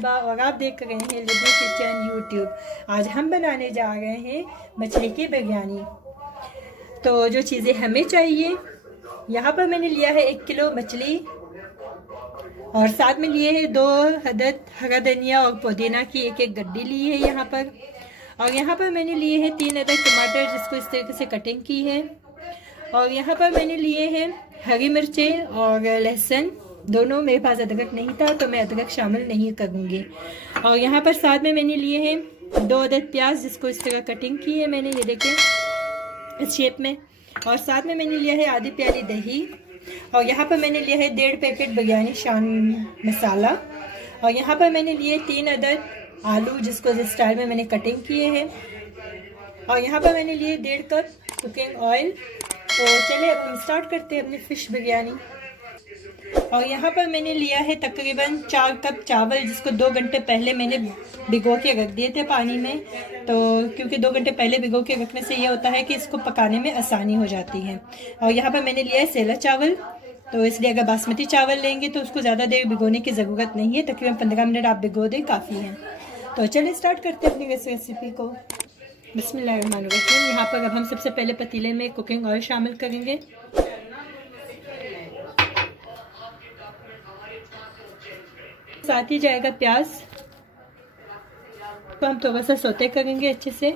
हिबा और आप देख रहे हैं लिबू किचन यूट्यूब। आज हम बनाने जा रहे हैं मछली की बिरयानी। तो जो चीज़ें हमें चाहिए, यहाँ पर मैंने लिया है 1 किलो मछली और साथ में लिए है 2 अदद हरा धनिया और पुदीना की एक गड्डी ली है यहाँ पर। और यहाँ पर मैंने लिए हैं 3 अदद टमाटर जिसको इस तरीके से कटिंग की है। और यहाँ पर मैंने लिए हैं हरी मिर्चें और लहसुन, दोनों। मेरे पास अदरक नहीं था तो मैं अदरक शामिल नहीं करूँगी। और यहाँ पर साथ में मैंने लिए हैं 2 अदद प्याज जिसको इस तरह कटिंग की है मैंने, ये देखें इस शेप में। और साथ में मैंने लिया है आधी प्याली दही। और यहाँ पर मैंने लिया है 1.5 पैकेट बिरयानी शान मसाला। और यहाँ पर मैंने लिए 3 अदद आलू जिसको इस स्टाइल में मैंने कटिंग किए हैं। और यहाँ पर मैंने लिए 1.5 कप कुकिंग ऑयल। तो चलिए अब हम स्टार्ट करते हैं अपनी फ़िश बिरयानी। और यहाँ पर मैंने लिया है तकरीबन 4 कप चावल जिसको 2 घंटे पहले मैंने भिगो के रख दिए थे पानी में। तो क्योंकि 2 घंटे पहले भिगो के रखने से ये होता है कि इसको पकाने में आसानी हो जाती है। और यहाँ पर मैंने लिया है सेला चावल, तो इसलिए अगर बासमती चावल लेंगे तो उसको ज़्यादा देर भिगोने की ज़रूरत नहीं है, तकरीबन 15 मिनट आप भिगो दें काफ़ी है। तो चलिए स्टार्ट करते हैं अपनी रेसिपी को। बिस्मिल्लाहिर्रहमानिर्रहीम। यहाँ पर अब हम सबसे पहले पतीले में कुकिंग ऑयल शामिल करेंगे। साथ ही जाएगा प्याज, तो हम थोड़ा सा सौते करेंगे अच्छे से।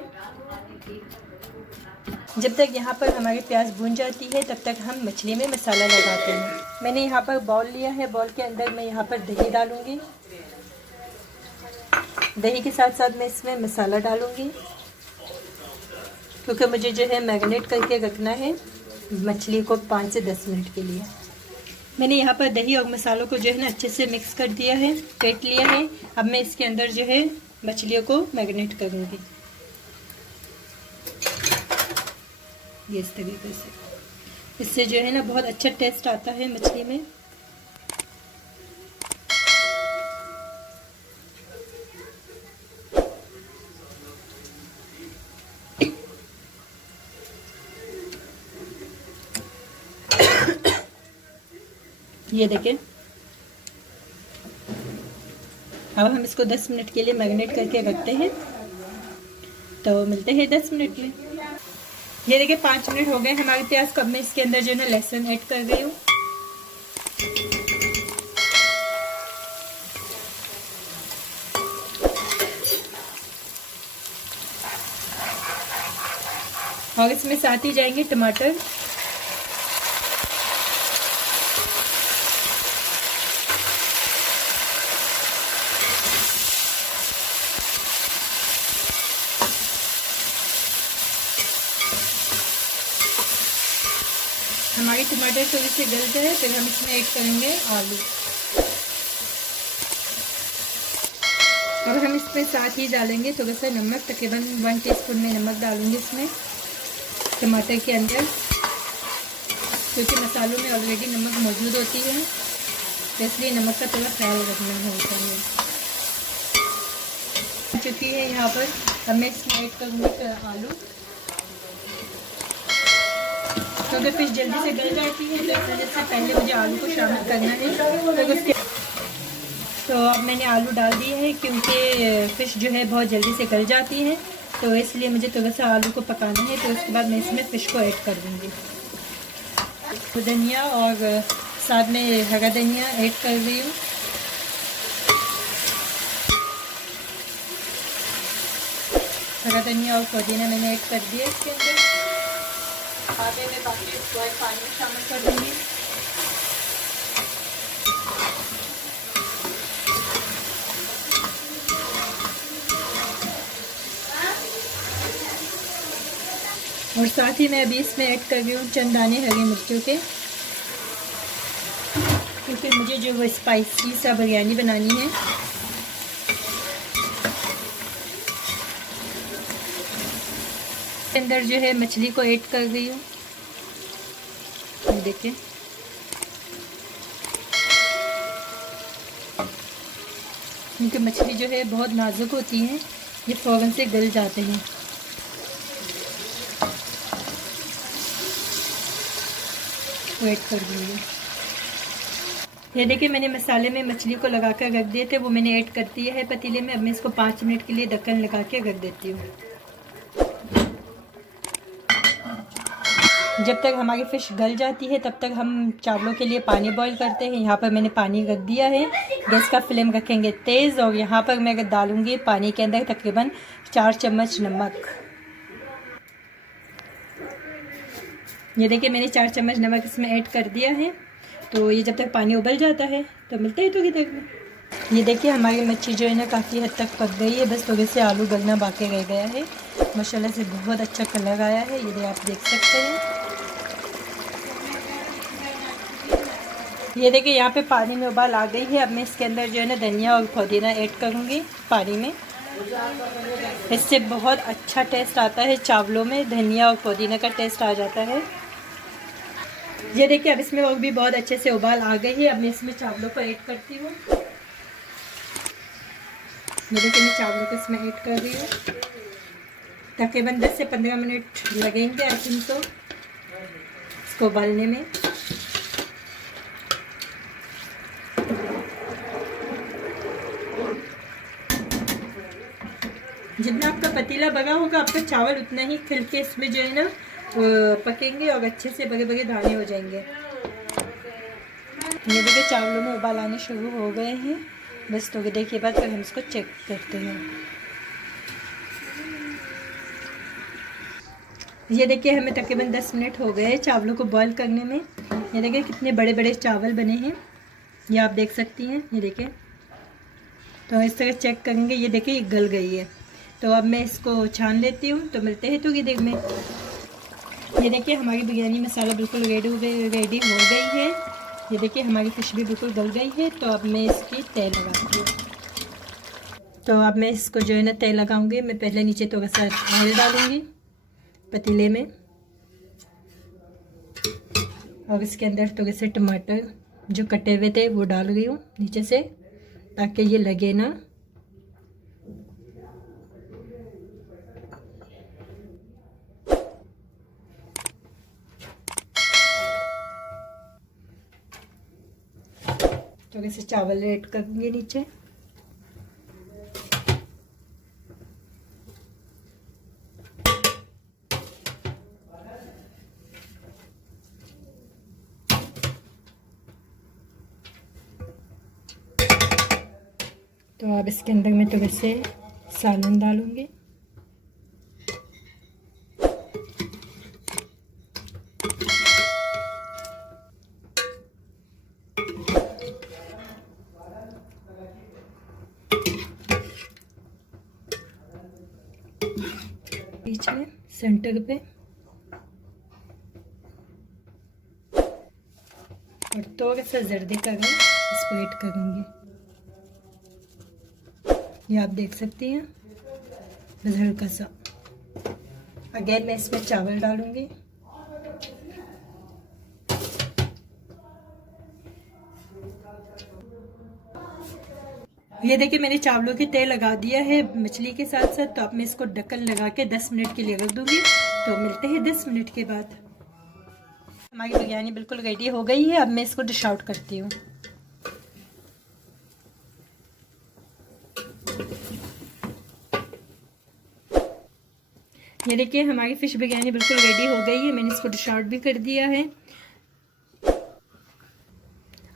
जब तक यहाँ पर हमारी प्याज भून जाती है तब तक हम मछली में मसाला लगाते हैं। मैंने यहाँ पर बाउल लिया है, बाउल के अंदर मैं यहाँ पर दही डालूँगी। दही के साथ साथ मैं इसमें मसाला डालूँगी क्योंकि मुझे जो है मैरिनेट करके रखना है मछली को 5 से 10 मिनट के लिए। मैंने यहाँ पर दही और मसालों को जो है ना अच्छे से मिक्स कर दिया है, फेंट लिया है। अब मैं इसके अंदर जो है मछलियों को मैरिनेट करूँगी ये इस तरीके से। इससे जो है ना बहुत अच्छा टेस्ट आता है मछली में। ये देखें, अब हम इसको 10 मिनट के लिए मैरिनेट करके रखते हैं। तो मिलते हैं 10 मिनट में। ये देखिए 5 मिनट हो गए हमारी प्याज को। अब मैं इसके अंदर जो है ना लहसुन ऐड कर रही हूँ। और इसमें साथ ही जाएंगे टमाटर। हमारे टमाटर थोड़े से गल जाए फिर हम इसमें ऐड करेंगे आलू। और हम इसमें साथ ही डालेंगे थोड़ा सा नमक, तकरीबन 1 टीस्पून में नमक डालूंगी इसमें टमाटर के अंदर, क्योंकि मसालों में ऑलरेडी नमक मौजूद होती है, तो इसलिए नमक का थोड़ा ख्याल रखना होता है। चुकी है यहाँ पर, अब मैं इसमें ऐड करूँगी आलू। क्योंकि फिश जल्दी से गल जाती है तो इस वजह से पहले मुझे आलू को शामिल करना है। तो अब मैंने आलू डाल दिए हैं क्योंकि फ़िश जो है बहुत जल्दी से गल जाती है, तो इसलिए मुझे थोड़ा सा आलू को पकाना है। तो उसके बाद मैं इसमें फ़िश को ऐड कर दूँगी। तो धनिया और साथ में हरा धनिया ऐड कर रही हूँ। हरा धनिया और पुदीना मैंने ऐड कर दिया इसके अंदर। आगे मैं बाकी पानी शामिल कर दूँगी। और साथ ही मैं अभी इसमें ऐड कर रही हूँ चंद दाने हरी मिर्चों के, क्योंकि मुझे जो वो स्पाइसी सा बिरयानी बनानी है। अंदर जो है मछली को ऐड कर रही हूँ। देखिए क्योंकि मछली जो है बहुत नाजुक होती है, ये फ़ौरन से गल जाते हैं। ऐड कर दूँगी। ये देखिए मैंने मसाले में मछली को लगा कर रख दिए थे, वो मैंने ऐड कर दिया है पतीले में। अब मैं इसको 5 मिनट के लिए ढक्कन लगा के रख देती हूँ। जब तक हमारी फ़िश गल जाती है तब तक हम चावलों के लिए पानी बॉईल करते हैं। यहाँ पर मैंने पानी रख दिया है, गैस का फ्लेम रखेंगे तेज़। और यहाँ पर मैं डालूँगी पानी के अंदर तकरीबन 4 चम्मच नमक। ये देखिए मैंने 4 चम्मच नमक इसमें ऐड कर दिया है। तो ये जब तक पानी उबल जाता है तो मिलते हैं तो किधर में। ये देखिए हमारी मच्छी जो है ना काफ़ी हद तक पक गई है, बस थोड़े से आलू गलना बाकी रह गया है। माशाल्लाह से बहुत अच्छा कलर आया है, ये आप देख सकते हैं। ये देखिए यहाँ पे पानी में उबाल आ गई है। अब मैं इसके अंदर जो है ना धनिया और पुदीना ऐड करूँगी पानी में। इससे बहुत अच्छा टेस्ट आता है चावलों में, धनिया और पुदीना का टेस्ट आ जाता है। ये देखिए अब इसमें और भी बहुत अच्छे से उबाल आ गई है। अब मैं इसमें चावलों को ऐड करती हूँ। ये देखिए मैं चावलों को इसमें ऐड कर रही हूँ। तकरीबन 10 से 15 मिनट लगेंगे आई थिंक तो इसको उबालने में। जितना आपका पतीला बड़ा होगा आपका चावल उतना ही खिल के इसमें जो है ना पकेंगे और अच्छे से बड़े बड़े दाने हो जाएंगे। ये देखिए चावलों में उबाल आने शुरू हो गए हैं। बस थोड़ी देर के बाद फिर हम इसको चेक करते हैं। ये देखिए हमें तकरीबन 10 मिनट हो गए चावलों को बॉईल करने में। ये देखिए कितने बड़े बड़े चावल बने हैं, ये आप देख सकती हैं। ये देखिए तो इस तरह चेक करेंगे। ये देखिए गल गई है। तो अब मैं इसको छान लेती हूँ, तो मिलते हैं थोड़ी देर में। ये देखिए हमारी बिरयानी मसाला बिल्कुल रेडी हो गई है। ये देखिए हमारी फ़िश भी बिल्कुल गल गई है। तो अब मैं इसकी तय लगाती हूँ। तो अब मैं इसको जो है ना तय लगाऊंगी। मैं पहले नीचे थोड़ा सा ऑयल डालूंगी पतीले में और इसके अंदर थोड़े से टमाटर जो कटे हुए थे वो डाल रही हूँ नीचे से, ताकि ये लगे ना। थोड़े से चावल ऐड करेंगे नीचे। तो अब इसके अंदर मैं थोड़े से सालन डालूंगी। बीच में सेंटर पे और थोड़ा सा जर्दे का रंग स्प्रेड करूंगी। ये आप देख सकती हैं, बस हल्का सा। अगेन मैं इसमें चावल डालूंगी। ये देखिए मैंने चावलों की तय लगा दिया है मछली के साथ साथ। तो अब मैं इसको ढक्कन लगा के 10 मिनट के लिए रख दूंगी। तो मिलते हैं 10 मिनट के बाद। हमारी बिरयानी बिल्कुल रेडी हो गई है। अब मैं इसको डिश आउट करती हूँ। ये देखिए हमारी फ़िश बिरयानी बिल्कुल रेडी हो गई है। मैंने इसको डिश आउट भी कर दिया है।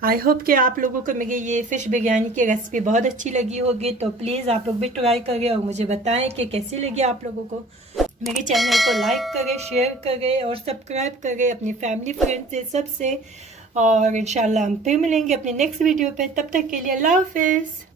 आई होप कि आप लोगों को मेरी ये फ़िश बिरयानी की रेसिपी बहुत अच्छी लगी होगी। तो प्लीज़ आप लोग भी ट्राई करें और मुझे बताएं कि कैसी लगी आप लोगों को। मेरे चैनल को लाइक करें, शेयर करें और सब्सक्राइब करें अपनी फैमिली फ्रेंड्स से सबसे। और इंशाल्लाह हम फिर मिलेंगे अपने नेक्स्ट वीडियो पे। तब तक के लिए अल्लाह हाफिज़।